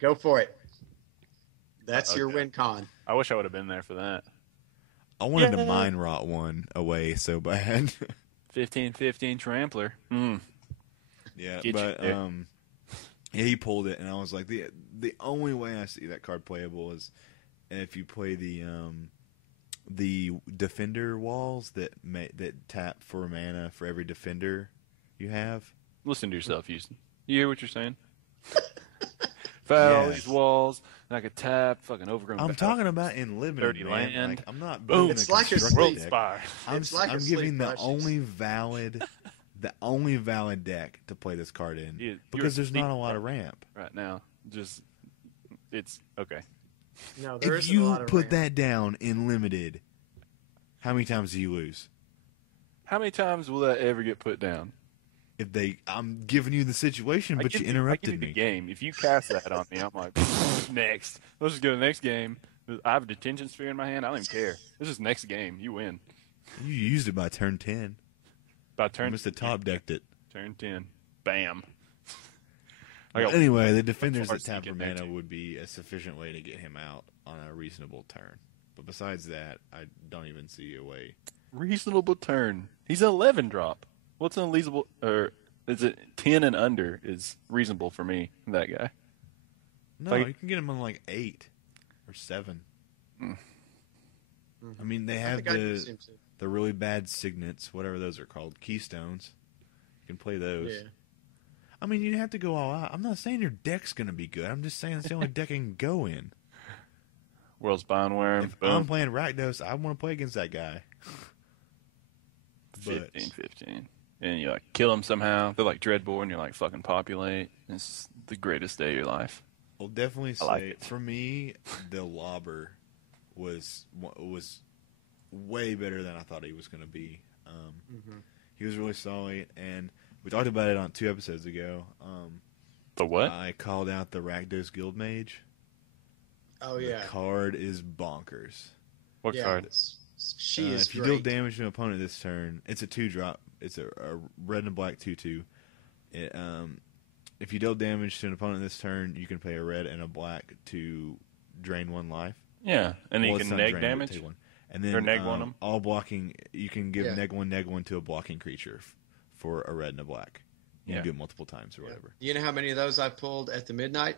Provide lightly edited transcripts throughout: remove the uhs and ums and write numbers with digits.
Go for it. That's your Okay. win con. I wish I would have been there for that. I wanted to Yeah. mine rot one away so bad. 15-15 Trampler. Yeah, Get you but there. yeah, he pulled it, and I was like, the only way I see that card playable is if you play the defender walls that tap for mana for every defender you have. Listen to yourself, Houston. You hear what you're saying? Foul all Yes. these walls, and I could tap, fucking overgrown. I'm battle. talking about in limited, Dirty man. land. Like, I'm not Boom. building It's a like a constructed World sleep. deck. Spire. It's like a I'm sleep giving the rushes. only valid deck to play this card in You're because there's not a sleep lot of ramp. right now. Just it's okay. No, there If isn't a you lot of put ramp. that down in limited, how many times do you lose? How many times will that ever get put down? I'm giving you the situation, but you I interrupted give you me. the game. If you cast that on me, I'm like, next. Let's just go to the next game. I have a detention sphere in my hand. I don't even care. This is next game. You win. You used it by turn 10. By You turn must have top decked it. turn 10. Bam. Well, anyway, the defenders hard that to tap get for there, mana too. would be a sufficient way to get him out on a reasonable turn. But besides that, I don't even see a way. Reasonable turn. He's an 11 drop. What's an unreasonable? Or is it 10 and under is reasonable for me, that guy. No, Like- you can get him on like 8 or 7. Mhm. I mean, they I have think I do seem to. the really bad signets, whatever those are called, keystones. You can play those. Yeah. I mean, you have to go all out. I'm not saying your deck's going to be good. I'm just saying it's the only deck I can go in. World's Bondworm. If Boom. I'm playing Rakdos, I want to play against that guy. But 15. And you like kill him somehow. They're like Dreadbore, and you're like fucking populate. It's the greatest day of your life. I'll definitely I like say, it. for me, the Lobber was way better than I thought he was going to be. He was really solid, and we talked about it on 2 episodes ago. The what? I called out the Rakdos Guild Mage. Oh yeah. The card is bonkers. What Yeah, card? She is if you great. deal damage to an opponent this turn, it's a 2-drop. It's a red and black 2/2. If you deal damage to an opponent this turn, you can pay a red and a black to drain 1 life. Yeah, and Well, you it's can not neg drain, but damage. take 1. And then Or neg one 'em. all blocking, you can give Yeah. neg 1 to a blocking creature for a red and a black. You Yeah. can do it multiple times or whatever. You know how many of those I pulled at the midnight?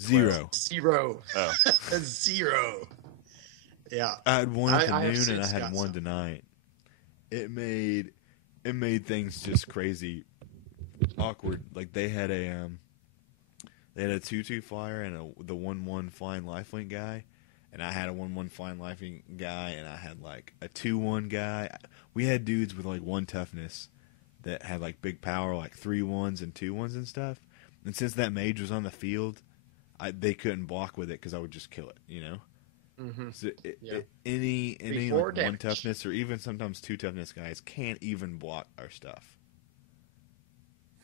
0. 0. Oh, 0. Yeah. I had one at the I have noon and I since had got one some. tonight. It made things just awkward. Like they had a 2/2 flyer and the 1/1 flying lifelink guy, and I had a 1/1 flying lifelink guy, and I had like a 2/1 guy. We had dudes with like 1 toughness that had like big power, like 3/1s and 2/1s and stuff. And since that mage was on the field, they couldn't block with it because I would just kill it, you know. Mm-hmm. So Yeah. any Before like 1 damage. toughness or even sometimes 2 toughness guys can't even block our stuff.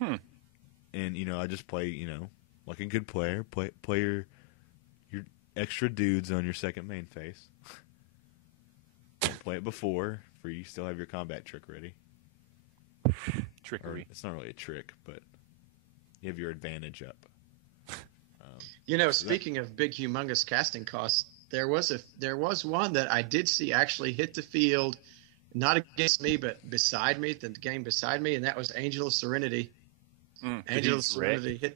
And I just play like a good player, play your extra dudes on your second main phase. Play it before for you still have your combat trick ready. Or trickery. it's not really a trick, but you have your advantage up. Speaking of big, humongous casting costs, there was one that I did see actually hit the field, not against me, but beside me, the game beside me, and that was Angel of Serenity. Did Angel he of Serenity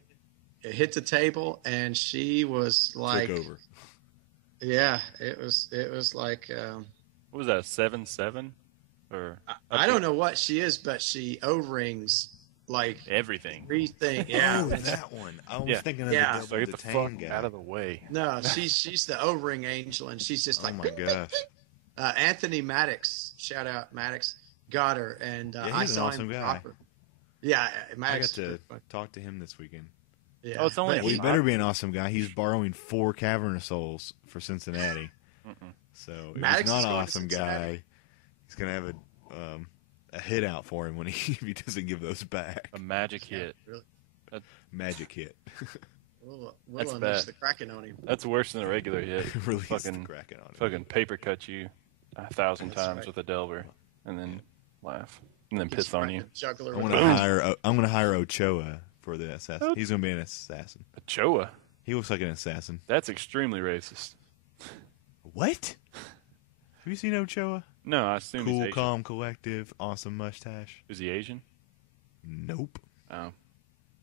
hit the table, and she was like, Took over. yeah, it was like, What was that? 7/7, or I don't know what she is, but she O-rings like everything. everything. Yeah. Oh, that one. I was Yeah. thinking of Yeah. the So double get the detain fuck guy. out of the way. No, she's the O-ring angel, and she's just Oh like, my gosh. Anthony Maddox, shout out Maddox, got her, and Yeah, he's I an saw awesome him guy. drop her. Yeah, I got Maddox. to talk to him this weekend. Yeah. Oh, it's only But a He he- better be an awesome guy. He's borrowing 4 Cavernous Souls for Cincinnati. So if Maddox he's not is an going to awesome Cincinnati? guy, he's going to have a hit out for him when if he doesn't give those back. A magic hit. Really. Magic hit. We'll That's unleash bad. the Kraken on him. That's worse than a regular hit. Release fucking the Kraken on him. fucking paper cut you 1,000 That's times right. with a Delver, and then laugh, and then He's piss on you. Kraken Juggler. I'm with going the- to hire Ochoa for the assassin. He's going to be an assassin. A Choa. He looks like an assassin. That's extremely racist. What? Have you seen Ochoa? No, I assume he's Cool, Asian. calm, collective, awesome mustache. Is he Asian? Nope. Oh.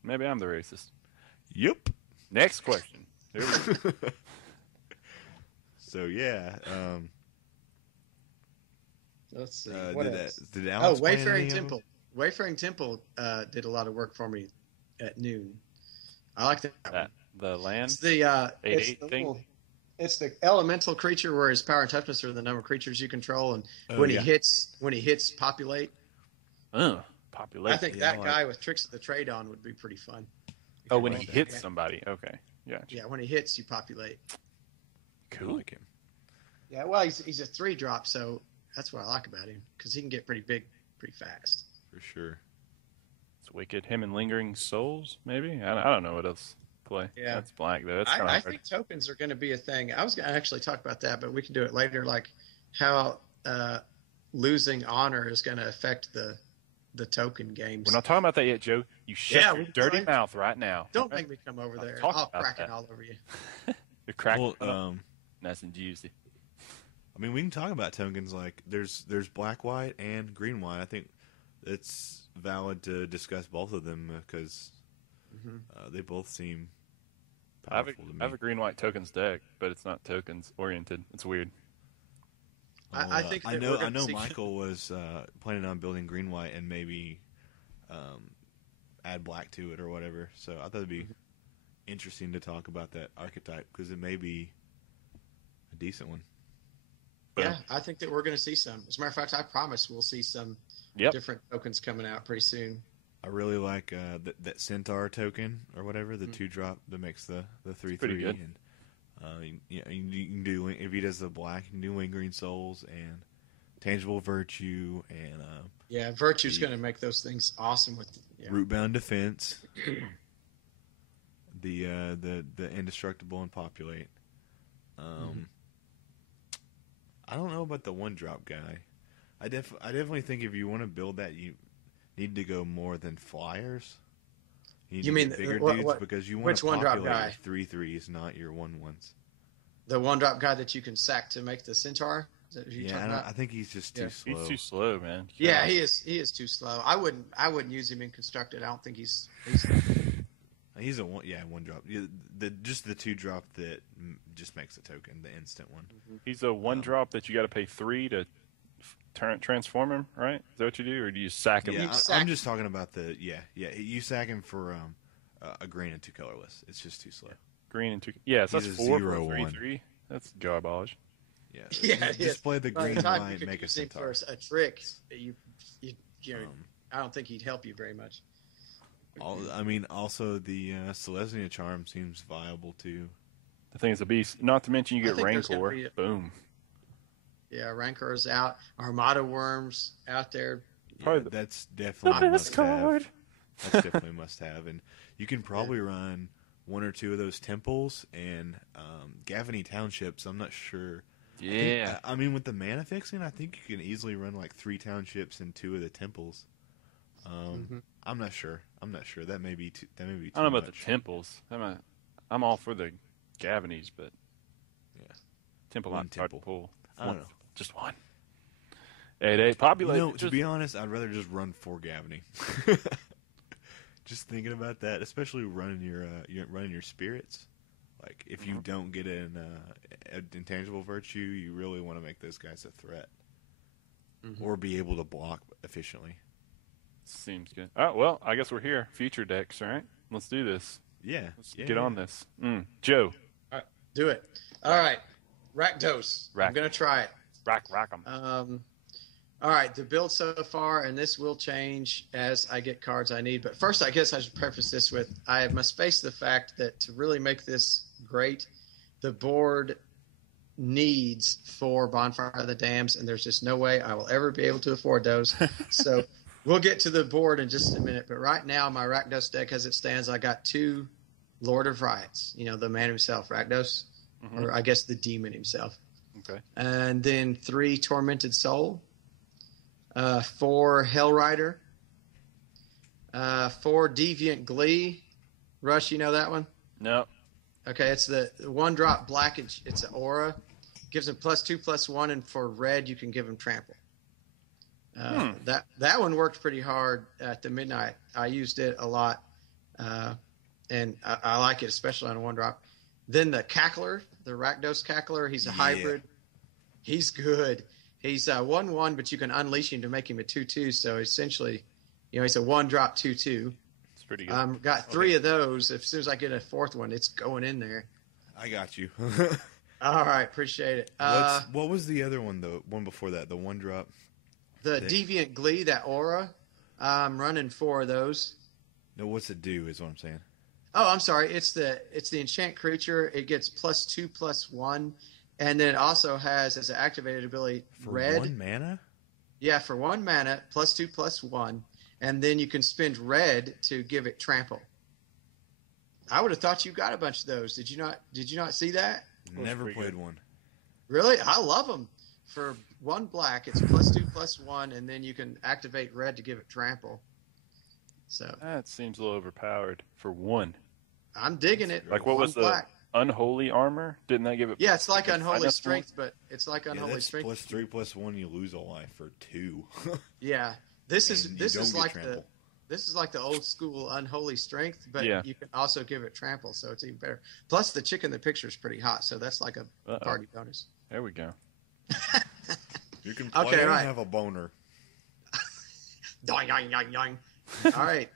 Maybe I'm the racist. Yep. Next question. Here we go. So yeah. Let's see. What else? Did Alex play any Wayfaring of them? Temple. Wayfaring Temple did a lot of work for me at noon. I like that one. The land? It's the 8-8 thing? It's the elemental creature where his power and toughness are the number of creatures you control, and Oh, when yeah. he hits populate. Population. I think that guy with tricks of the trade on would be pretty fun. Oh, when he Like that. hits somebody. Okay. Gotcha. Yeah, when he hits, you populate. Cool. I like him. Yeah, well, he's a 3-drop, so that's what I like about him because he can get pretty big pretty fast. For sure. It's wicked. Him and Lingering Souls, maybe? I don't know what else to play. Yeah. That's black, though. That's kind of I hard. think tokens are going to be a thing. I was going to actually talk about that, but we can do it later. Like how losing honor is going to affect the token games. We're not talking about that yet, Joe. You shut Yeah, your we're dirty going- mouth right now. Don't make me come over there. talk I'll about crack it that. all over you. The crack. Well, Nice and juicy. I mean, we can talk about tokens like there's black, white, and green, white. I think it's valid to discuss both of them because they both seem I have powerful to me. a green-white tokens deck, but it's not tokens oriented. It's weird. I think I that know. we're gonna I know. see- Michael was planning on building green, white, and maybe add black to it or whatever. So I thought it'd be interesting to talk about that archetype because it may be a decent one. Yeah, I think that we're going to see some. As a matter of fact, I promise we'll see some Yep. different tokens coming out pretty soon. I really like that Centaur token or whatever, the 2-drop that makes the 3/3. pretty good. And you can do if he does the black, you can do Lingering Souls and Tangible Virtue and Yeah, Virtue's going to make those things awesome with Rootbound Defense. the Indestructible and Populate. I don't know about the 1-drop guy. I definitely think if you want to build that, you need to go more than flyers. You You need mean bigger what- dudes what- because you want which to 1-drop populate guy? your 3/3s, not your 1/1s. The 1-drop guy that you can sack to make the Centaur. Is that what you're Yeah, talking and about? I think he's just too Yeah. slow. He's too slow, man. Yeah, he is. He is too slow. I wouldn't use him in constructed. I don't think he's He's a 1-drop. Just the 2-drop that just makes a token, the instant one. He's a 1-drop that you got to pay 3 to transform him, right? Is that what you do, or do you sack him? Yeah, sack- I'm just talking about the you sack him for a green and 2 colorless. It's just too slow. Green and 2. Yeah, so He's that's a 4 0/1. for a 3/3. That's garbage. Yeah, Yeah, it just is. play the By green the time white, you could make a use him Centaur. for a trick. You know, Um, I don't think he'd help you very much. Also the Selesnya charm seems viable too. The thing is a beast. Not to mention you I get think there's gonna Rancor. be a- Boom. Yeah, Rancor's out. Armada Worms out there. Probably the- That's definitely a best card. must-have. That's definitely a must-have, and you can probably run 1 or 2 of those temples and Gavany townships. I'm not sure. Yeah. I mean, with the mana fixing, I think you can easily run like 3 townships and 2 of the temples. I'm not sure. That may be too. I don't know about the temples. I'm all for the Gavanies, but Yeah. temple One line's hard to temple. pull. I don't know. Just one. 8/8 populate. To be honest, I'd rather just run 4 Gavany. Just thinking about that, especially running your spirits. Like if you don't get an intangible virtue, you really want to make those guys a threat, or be able to block efficiently. Seems good. Oh, well, I guess we're here. Future decks, all right? Let's do this. Yeah, Let's get on this. Joe. All right, do it. All right, Rakdos. I'm Rack. gonna try it. Rack 'em. All right, the build so far, and this will change as I get cards I need. But first, I guess I should preface this with I must face the fact that to really make this great, the board needs 4 Bonfire of the Dams, and there's just no way I will ever be able to afford those. So we'll get to the board in just a minute. But right now, my Rakdos deck as it stands, I got 2 Lord of Riots. You know, the man himself, Rakdos, or I guess the demon himself. Okay. And then 3 Tormented Soul, 4 Hellrider, 4 Deviant Glee. Rush, you know that one? No. Okay, it's the 1-drop black. It's an aura. Gives him +2/+1, and for red you can give him trample. That one worked pretty hard at the midnight. I used it a lot, and I like it, especially on a 1-drop. Then the Cackler, the Rakdos Cackler, he's a hybrid. He's good. He's 1/1, but you can unleash him to make him a 2/2. So essentially, he's a 1-drop 2/2. It's pretty good. Got 3 of those. As soon as I get a 4th one, it's going in there. I got you. All right, appreciate it. What was the other one, the one before that, the 1-drop? The Deviant Glee, that aura. I'm running 4 of those. No, what's it do is what I'm saying. Oh, I'm sorry. It's the enchant creature. It gets +2/+1, and then it also has as an activated ability For red. 1 mana? Yeah, for 1 mana, +2/+1, and then you can spend red to give it trample. I would have thought you got a bunch of those. Did you not? Did you not see that? Never played one. Really? I love them. For 1 black, it's +2/+1, and then you can activate red to give it trample. So That seems a little overpowered for 1. I'm digging it. Like, what 1 was the black. Unholy Armor? Didn't that give it? Yeah, it's like Unholy Finesse Strength, but it's like Unholy that's Strength. +3/+1, you lose a life for 2. Yeah, this is And you don't get like trample. this is like the old school Unholy Strength, but Yeah. you can also give it trample, so it's even better. Plus, the chick in the picture is pretty hot, so that's like a party bonus. There we go. You can play Okay, and right. have a boner. Doing, doing, doing, doing. All right,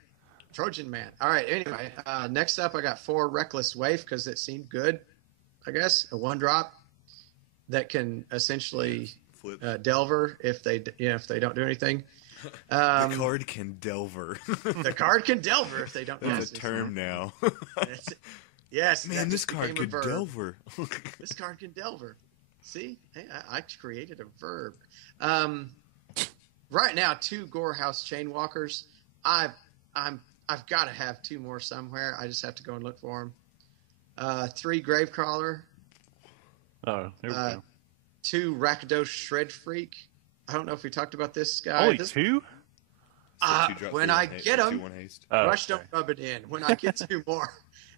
Trojan Man. All right, anyway, next up I got 4 Reckless Waif because it seemed good, I guess. A 1-drop that can essentially Flip. Delver if they don't do anything. The card can delver. The card can Delver if they don't. That's a term now. Yes, Man, that this just card became a can verb. delver. This card can Delver. See, hey, I created a verb. Right now, 2 Gorehouse Chainwalkers. I've got to have 2 more somewhere. I just have to go and look for them. 3 Gravecrawler. Oh, there we go. 2 Rakdos Shred Freak. I don't know if we talked about this guy. Only 2? When I get them, Oh, Rush okay. don't rub it in. When I get 2 more,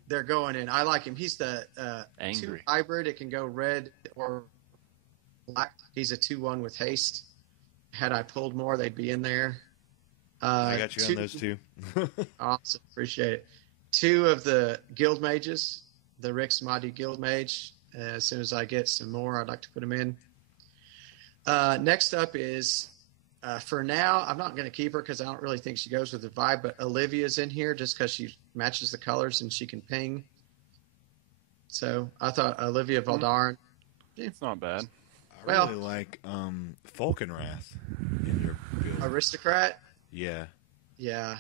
they're going in. I like him. He's the 2 Angry. hybrid. It can go red or black. He's a 2/1 with haste. Had I pulled more, they'd be in there. I got you on those 2. Awesome. Appreciate it. 2 of the Guild Mages, the Rick's Mighty Guild Mage. As soon as I get some more, I'd like to put them in. Next up is, for now, I'm not going to keep her because I don't really think she goes with the vibe, but Olivia's in here just because she matches the colors and she can ping. So I thought Olivia Valdarin. It's not bad. I really like Falkenrath in your build. Aristocrat. Yeah. Yeah.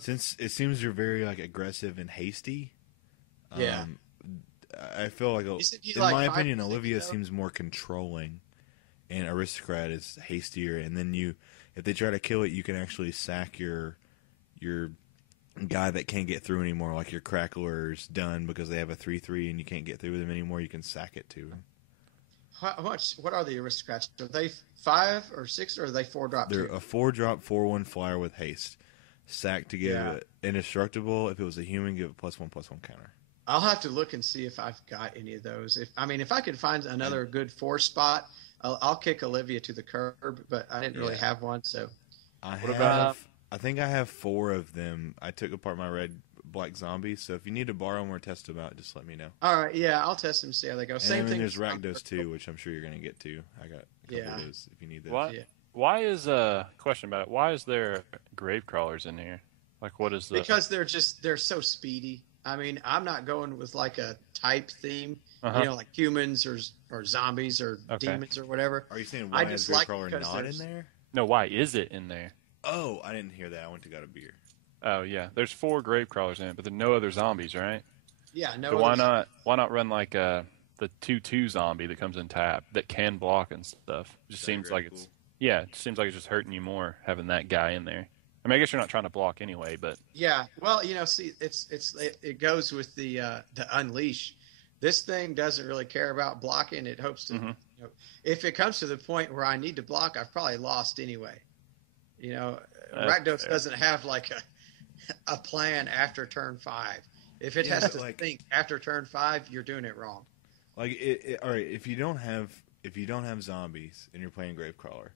Since it seems you're very aggressive and hasty. Yeah. I feel like, Isn't he in like my opinion, 5%, Olivia though? seems more controlling, and Aristocrat is hastier. And then if they try to kill it, you can actually sack your guy that can't get through anymore. Like your Crackler's done because they have a 3/3 and you can't get through with them anymore. You can sack it too. How much? What are the Aristocrats? Are they 5 or 6, or are they 4-drop? They're a 4-drop 4/1 flyer with haste. Sack to give it indestructible. If it was a human, give it +1/+1 counter. I'll have to look and see if I've got any of those. If I could find another good 4 spot, I'll kick Olivia to the curb. But I didn't really have one, so. I think I have 4 of them. I took apart my red black zombies, so if you need to borrow them or test them out, just let me know. All right, yeah, I'll test them, see how they go. And Same then thing. there's Rakdos too, which I'm sure you're going to get to. I got a couple of those if you need those. What? Yeah. Why is question about it? Why is there grave crawlers in here? Like, what is the? Because they're so speedy. I mean, I'm not going with like a type theme, like humans or zombies or demons or whatever. Are you saying why is Gravecrawler not in there? No, why is it in there? Oh, I didn't hear that. I went to got a beer. Oh yeah, there's 4 grave crawlers in it, but there's no other zombies, right? Yeah, no. So why not run like the 2/2 zombie that comes in tap that can block and stuff? It just seems like it's it seems like it's just hurting you more having that guy in there. I mean, I guess you're not trying to block anyway, but yeah. Well, see, it goes with the unleash. This thing doesn't really care about blocking. It hopes to. If it comes to the point where I need to block, I've probably lost anyway. Rakdos doesn't have like a plan after turn 5. If it has to think after turn 5, you're doing it wrong. Like all right, if you don't have zombies and you're playing Gravecrawler,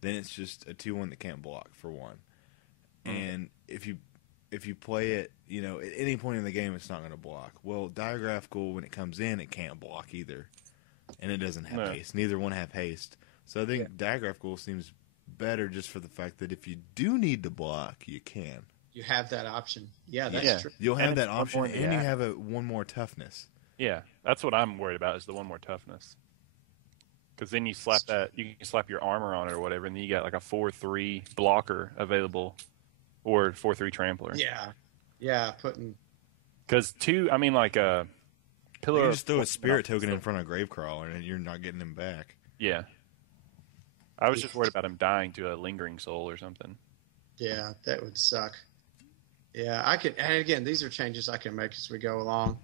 then it's just a 2/1 that can't block for one. And if you play it, at any point in the game, it's not going to block. Well, Diagraphical, when it comes in, it can't block either, and it doesn't have haste. Neither one have haste. So I think Diagraphical seems better just for the fact that if you do need to block, you can. You have that option. Yeah, that's true. You'll have that option, and you have one more toughness. Yeah, that's what I'm worried about is the one more toughness. Because then you can slap your armor on it or whatever, and then you got like a 4/3 blocker available, or 4/3 trampler. Yeah, putting. Because a pillar. You just throw a spirit token in front of Gravecrawler, and you're not getting him back. Yeah. I was just worried about him dying to a lingering soul or something. Yeah, that would suck. Yeah, and again, these are changes I can make as we go along.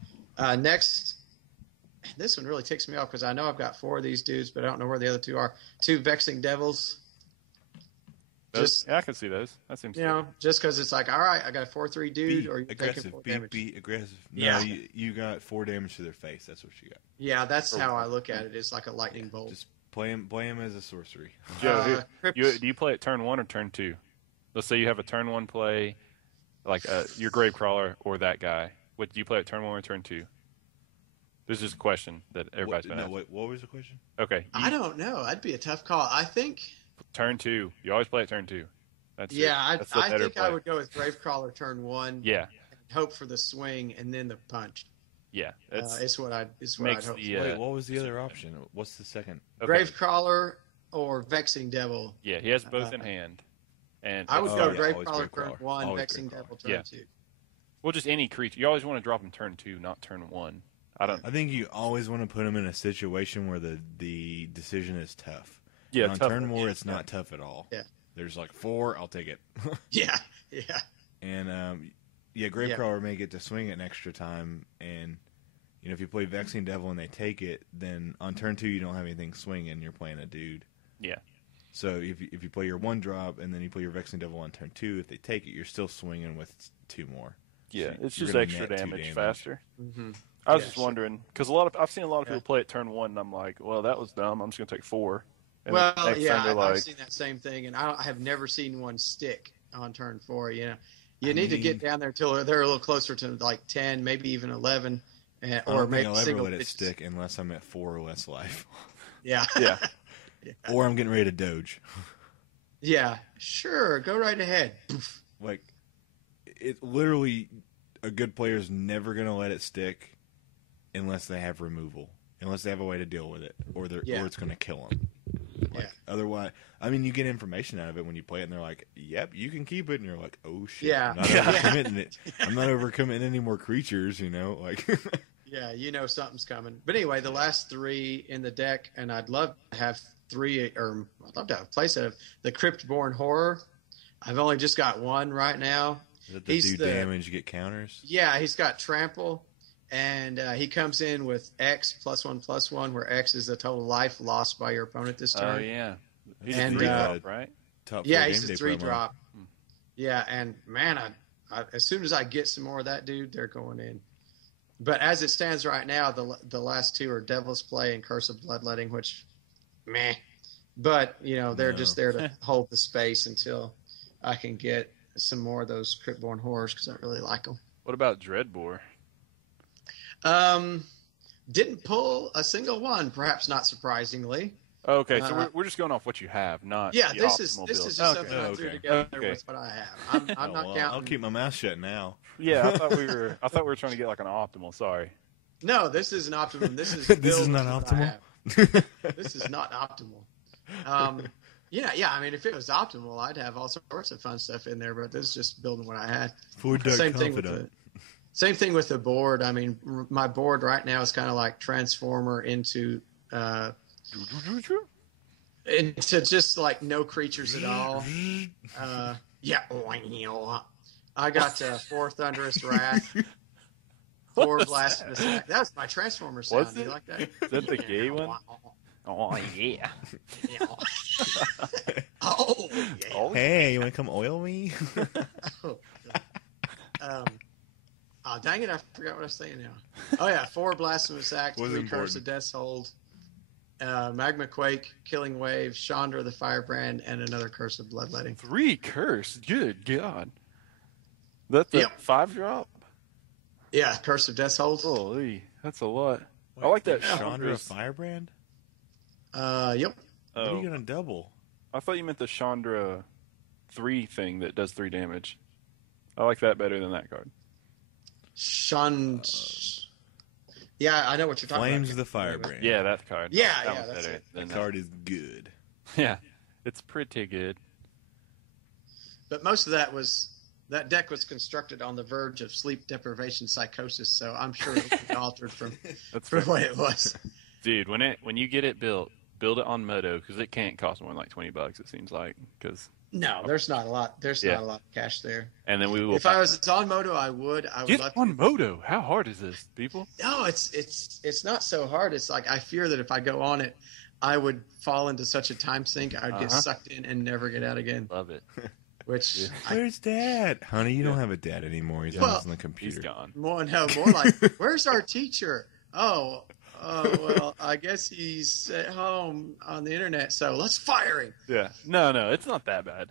Next, this one really ticks me off because I know I've got 4 of these dudes, but I don't know where the other 2 are. 2 Vexing Devils. I can see those. That seems just because it's like, all right, I got a 4/3 dude, or you're aggressive. taking 4 damage. Be aggressive. No, you got 4 damage to their face. That's what you got. Yeah, that's how I look at it. It's like a lightning bolt. Just play him as a sorcery. Joe, do you play it turn 1 or turn 2? Let's say you have a turn 1 play, like your Gravecrawler or that guy. Do you play it turn 1 or turn 2? This is a question that everybody's been asking. Wait, what was the question? Okay. I don't know. That'd be a tough call. I think turn 2. You always play it turn 2. I think I would go with Gravecrawler turn 1. Yeah. And hope for the swing and then the punch. Yeah, it's what I'd hope. Wait, what was the other option? What's the second? Okay. Gravecrawler or Vexing Devil. Yeah, he has both in hand. And I would go Gravecrawler turn 1, always Vexing Devil turn 2. Well, just any creature. You always want to drop him turn 2, not turn 1. I think you always want to put him in a situation where the decision is tough. Yeah, on turn 4, it's not tough at all. Yeah. There's like 4, I'll take it. Yeah. And Gravecrawler may get to swing it an extra time, and if you play Vexing Devil and they take it, then on turn 2 you don't have anything swinging. You're playing a dude. Yeah. So if you play your 1 drop and then you play your Vexing Devil on turn 2, if they take it, you're still swinging with 2 more. Yeah, so it's just extra damage faster. Mm-hmm. I was just wondering because I've seen a lot of people play it turn 1, and I'm like, well, that was dumb. I'm just gonna take 4. And I've seen that same thing, and I have never seen one stick on turn 4. You need to get down there till they're a little closer to like 10, maybe even 11, or maybe I'll single. Ever let it stick unless I'm at 4 or less life. Yeah. Or I'm getting ready to doge. Yeah, sure. Go right ahead. Like, it literally, a good player is never going to let it stick unless they have removal, unless they have a way to deal with it, or it's going to kill them. Otherwise, you get information out of it when you play it, and they're like, "Yep, you can keep it," and you're like, "Oh shit, I'm not overcommitting it. I'm not overcommitting any more creatures." Like. Yeah, something's coming. But anyway, the last 3 in the deck, and I'd love to have 3, or I'd love to have a playset of the Cryptborn Horror. I've only just got 1 right now. Is that do damage, get counters? Yeah, he's got Trample, and he comes in with X +1/+1, where X is the total life lost by your opponent this turn. Oh, yeah. He's a 3-drop, right? He's a 3-drop. Yeah, and man, I as soon as I get some more of that dude, they're going in. But as it stands right now, the last 2 are Devil's Play and Curse of Bloodletting, which, meh. But, they're just there to hold the space until I can get some more of those Cryptborn Horrors because I really like them. What about Dreadbore? Didn't pull a single one, perhaps not surprisingly. Okay, so we're just going off what you have, not this is just something I threw together with what I have. I'm not counting. I'll keep my mouth shut now. Yeah, I thought we were trying to get like an optimal. Sorry. No, this is an optimum. This is this is not optimal. This is not optimal. If it was optimal, I'd have all sorts of fun stuff in there. But this is just building what I had. Same thing with the board. My board right now is kind of like Transformer into just like no creatures at all. I got 4 Thunderous Wrath, 4 Blasphemous. That was my Transformer sound. What's you like that? Is that the gay one? Oh yeah. Oh yeah. Hey, you want to come oil me? Oh, dang it, I forgot what I was saying now. Oh, yeah, 4 Blasphemous Acts, 3 Curse of Death's Hold, Magma Quake, Killing Wave, Chandra the Firebrand, and another Curse of Bloodletting. 3 Curse? Good God. That's a 5-drop? Yeah, Curse of Death's Hold. Holy, that's a lot. I like that Chandra Firebrand? Yep. What are you going to double? I thought you meant the Chandra 3 thing that does 3 damage. I like that better than that card. Yeah, I know what you're talking Flames about. of the Firebrand. Yeah, that card. Yeah, that that's it. That card is good. Yeah, it's pretty good. But most of that deck was constructed on the verge of sleep deprivation psychosis, so I'm sure it will be altered from the way it was. Dude, when you get it build it on Moto, because it can't cost more than like $20. It seems like no, there's not a lot. There's not a lot of cash there. And then we will. If I was on Moto, I would. Get on Moto. How hard is this, people? No, it's not so hard. It's like I fear that if I go on it, I would fall into such a time sink. I'd get sucked in and never get out again. Love it. Which where's Dad? Honey, you don't have a dad anymore. He's on the computer. He's gone. More like, where's our teacher? Oh, well, I guess he's at home on the internet, so let's fire him. Yeah. No, it's not that bad.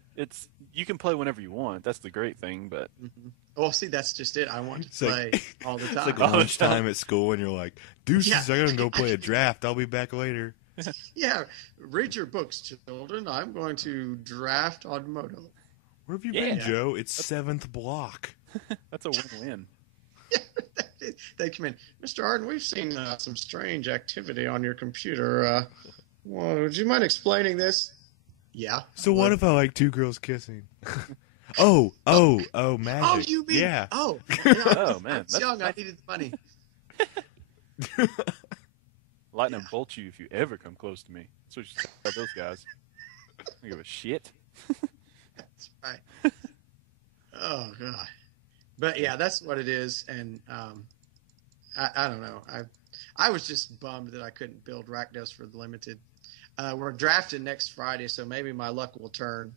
You can play whenever you want. That's the great thing, but... Mm-hmm. Well, see, that's just it. I want to play all the time. It's like lunchtime at school, and you're like, deuces, I gotta go play a draft. I'll be back later. Yeah, read your books, children. I'm going to draft on Moto. Where have you been, Joe? It's 7th block. That's a win-win. They come in. Mr. Arden, we've seen some strange activity on your computer. Well, would you mind explaining this? Yeah. So what if I like 2 girls kissing? Oh, magic. Oh, you mean? Yeah. Oh, man. That's young. I needed the money. Lightning bolts you if you ever come close to me. That's what you tell those guys. I don't give a shit. That's right. Oh, God. But yeah, that's what it is, and I don't know. I was just bummed that I couldn't build Rakdos for the limited. We're drafting next Friday, so maybe my luck will turn.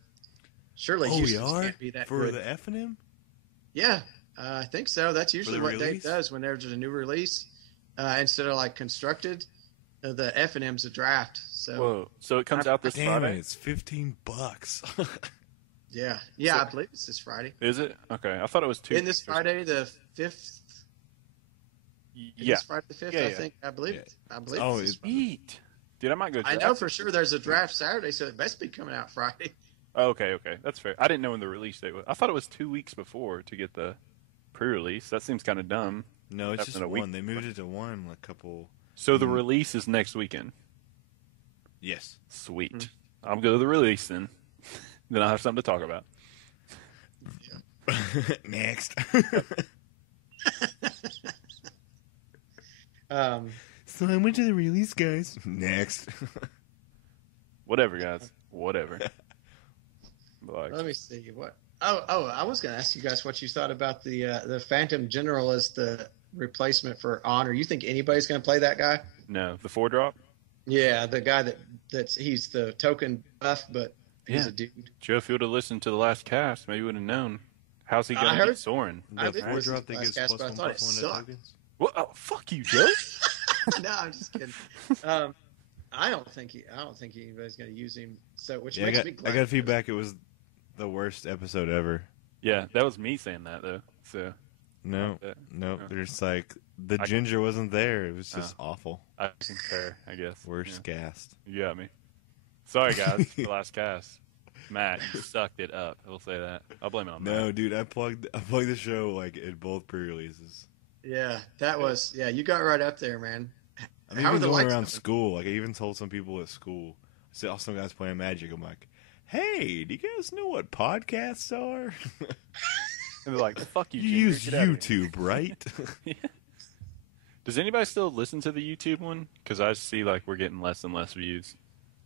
Surely Houston can't be that for good. The F&M? Yeah, I think so. That's usually what Dave does when there's a new release. Instead of like constructed, the F&M's a draft. So whoa! So it comes out this Friday. It's $15. Yeah, I believe it's this Friday. Is it? Okay, I thought it was 2. In this Friday, the 5th. Yeah, this Friday the 5th. Yeah. I think. I believe it. I believe. Oh, it's neat. Dude, I might go. I know for sure there's a draft Saturday, so it best be coming out Friday. Oh, okay, that's fair. I didn't know when the release date was. I thought it was 2 weeks before to get the pre-release. That seems kind of dumb. No, it's just 1. They moved it to 1 a couple. So the release is next weekend. Yes. Sweet. Mm-hmm. I'll go to the release then. Then I'll have something to talk about. Yeah. Next. So I went to the release, guys. Next. Whatever, guys. Whatever. Let me see what. Oh! I was going to ask you guys what you thought about the Phantom General as the replacement for Honor. You think anybody's going to play that guy? No, the 4-drop. Yeah, the guy that's he's the token buff, but he's a dude. Joe, if you would have listened to the last cast, maybe you would have known. How's he going to beat Soren? I did listen to the last cast, but I thought it sucked. Well, fuck you, Joe. No, I'm just kidding. I don't think anybody's going to use him. So, which makes me glad. I got feedback. It was the worst episode ever. Yeah, that was me saying that though. So no. There's like the ginger wasn't there. It was just awful. I concur. I guess worst cast. You got me. Sorry, guys. The last cast. Matt, you sucked it up. I'll say that. I'll blame it on Matt. No, dude, I plugged the show like in both pre-releases. Yeah, that was you got right up there, man. I'm even going around school. Like I even told some people at school. I saw some guys playing Magic. I'm like, hey, do you guys know what podcasts are? And they're like, fuck you, you use YouTube, right? Yeah. Does anybody still listen to the YouTube one? Because I see like we're getting less and less views.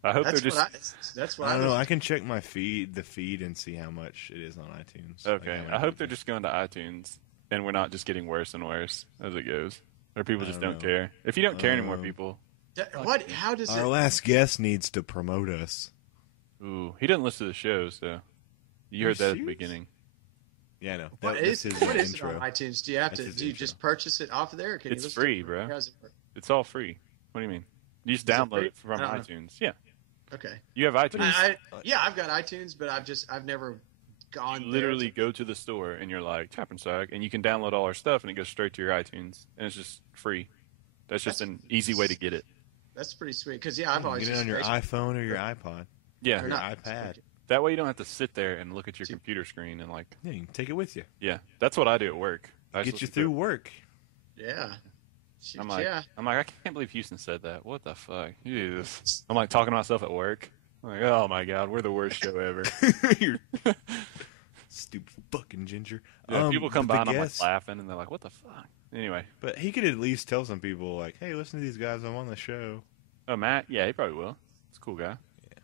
I hope that's they're just. That's what I don't know. I can check my feed, and see how much it is on iTunes. Okay, I hope they're just going to iTunes, and we're not just getting worse and worse as it goes, or people just don't care. If you don't care anymore, people. What? How does our last guest needs to promote us? Ooh, he doesn't listen to the show, so you heard that at the beginning. Yeah, I know. What That's is his what is it intro. on iTunes? Do you have That's to? his Do you intro. just purchase it off of there? Or can It's you listen free, to it? bro. How does it work? It's all free. What do you mean? You just Is it download free? it from I don't know. iTunes. Yeah, Okay. you have iTunes. Yeah, I've got iTunes, but I've never gone You literally there go to the store and you're like tap and suck, and you can download all our stuff, and it goes straight to your iTunes, and it's just free. That's just an easy way to get it. That's pretty sweet. Because I've always Get it on used your Facebook. iPhone or your iPod. Yeah, Or your not iPad. that way you don't have to sit there and look at your computer screen and like. Yeah, you can take it with you. Yeah, that's what I do at work. I just Get you listen to through it. work. Yeah. Shoot, I'm like, yeah. I can't believe Houston said that. What the fuck? Ew. I'm like talking to myself at work. I'm like, oh my god, we're the worst show ever. You're stupid fucking ginger. Yeah, people come by but and I'm like guess- laughing, and they're like, what the fuck? Anyway, But he could at least tell some people, like, hey, listen to these guys. I'm on the show. oh Matt, yeah, he probably will. He's a cool guy. Yeah.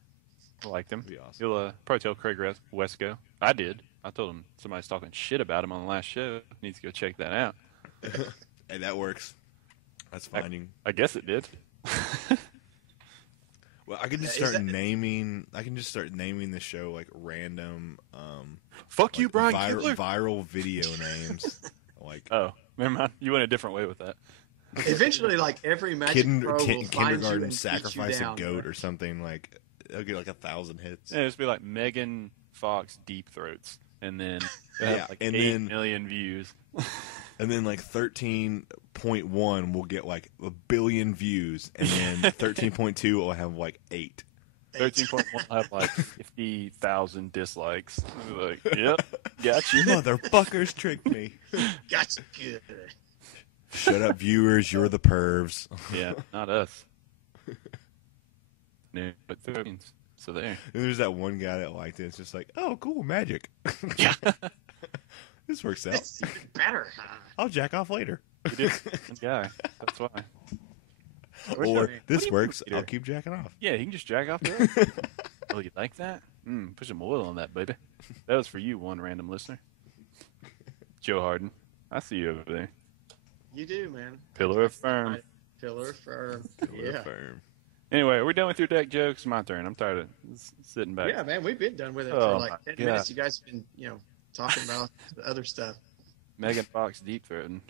I liked him. That'd be awesome. He'll probably tell Craig Wesco. I did. I told him somebody's talking shit about him on the last show. He needs to go check that out. Hey, that works. That's fine. You- I guess it did. Well, I can just Is start that- naming. I can just start naming the show like random. Fuck Like you, Brian viral, Kibler. viral video names. Like Oh, never mind. You went a different way with that. Eventually, like every Magic Pro will find you kindergarten and sacrifice beat you down. a goat or something. Like it'll get like 1,000 hits. Yeah, just be like Megan Fox Deep Throats, and then it'll have Yeah, like and 8 then- million views. And then like 13.1 will get like 1 billion views, and then 13.2 will have like 8. 13.1 will have like 50,000 dislikes. Like, yep, got you. Motherfuckers tricked me. Gotcha. Good. Shut up, viewers. You're the pervs. Yeah, not us. No, but 13s. So there. And there's that one guy that liked it. It's just like, oh, cool, magic. Yeah. This works out. It's even better. I'll jack off later. It is. Good guy. That's why. Or What this do you works. mean, I'll Peter? keep jacking off. Yeah, he can just jack off there. Oh, you like that? Put some oil on that, baby. That was for you, one random listener. Joe Harden. I see you over there. You do, man. Pillar of firm. Right. Pillar firm. Pillar Yeah. firm. Anyway, we're done with your deck jokes. My turn. I'm tired of sitting back. Yeah, man. We've been done with it Oh, for like my 10 God. minutes. You guys have been, talking about the other stuff. Megan Fox deep throating.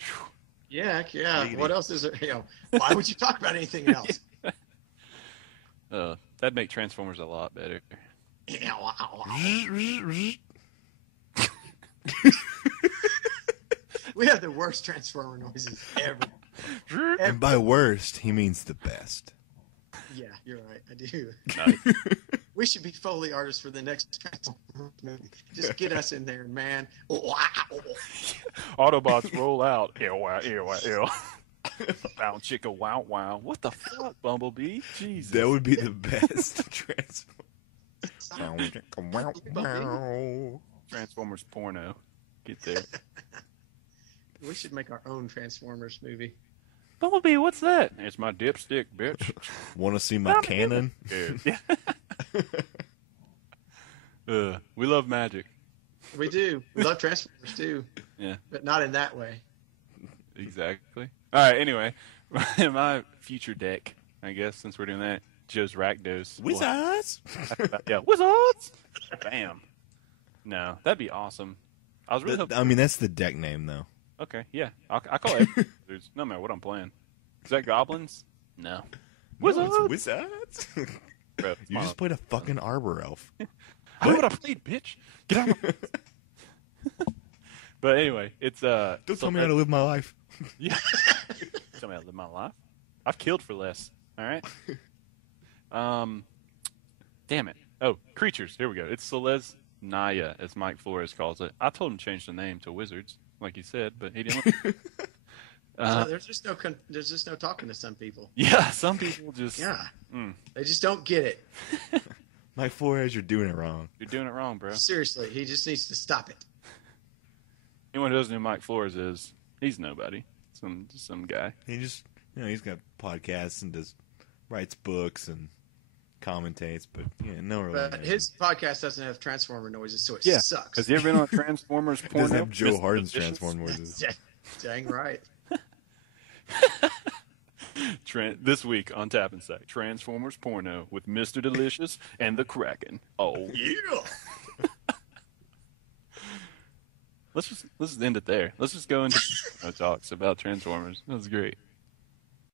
Yeah, yeah. Giggity. What else is there? Why would you talk about anything else? That'd make Transformers a lot better. Yeah, wow. We have the worst Transformer noises ever. And by worst, he means the best. Yeah, you're right. I do. Nice. We should be Foley artists for the next Transformers movie. Just get us in there, man. Wow. Autobots roll out. Ew, wow, ew, wow, ew. Bow chicka wow wow. What the fuck, Bumblebee? Jesus. That would be the best Transformers porno. Get there. We should make our own Transformers movie. Bumblebee, what's that? It's my dipstick, bitch. Want to see my cannon? Yeah. We love magic. We do. We love Transformers too. Yeah. But not in that way. Exactly. All right. Anyway, my future deck, I guess, since we're doing that, Joe's Rakdos. Wizards! Yeah, Wizards. Bam. No, that'd be awesome. I was really hoping. I mean, that's the deck name, though. Okay, yeah, I call it. There's no matter what I'm playing. Is that goblins? No. Wizards. No, it's wizards. Bro, You just played a fucking arbor elf. I know what I played, bitch. Get out. Of my... But anyway, it's Don't tell me how to live my life. Yeah. Tell me how to live my life. I've killed for less. All right. Damn it. Oh, creatures. Here we go. It's Celeste Naya, as Mike Flores calls it. I told him to change the name to Wizards, like he said, but he didn't. So there's just no talking to some people. Yeah, some people just. Yeah. Mm. They just don't get it. Mike Flores, you're doing it wrong. You're doing it wrong, bro. Seriously, he just needs to stop it. Anyone who doesn't know who Mike Flores is, he's nobody. Some guy. He just, he's got podcasts and writes books and commentates, but no really. But his podcast doesn't have Transformer noises, so it Yeah. sucks. Has he ever been on Transformers It porno? doesn't have Joe Mr. Harden's Positions? Transform noises. Dang right. This week on Tap and Sack, Transformers porno with Mr. Delicious and the Kraken. Oh, Yeah. let's just end it there. Let's just go into talks about Transformers. That was great.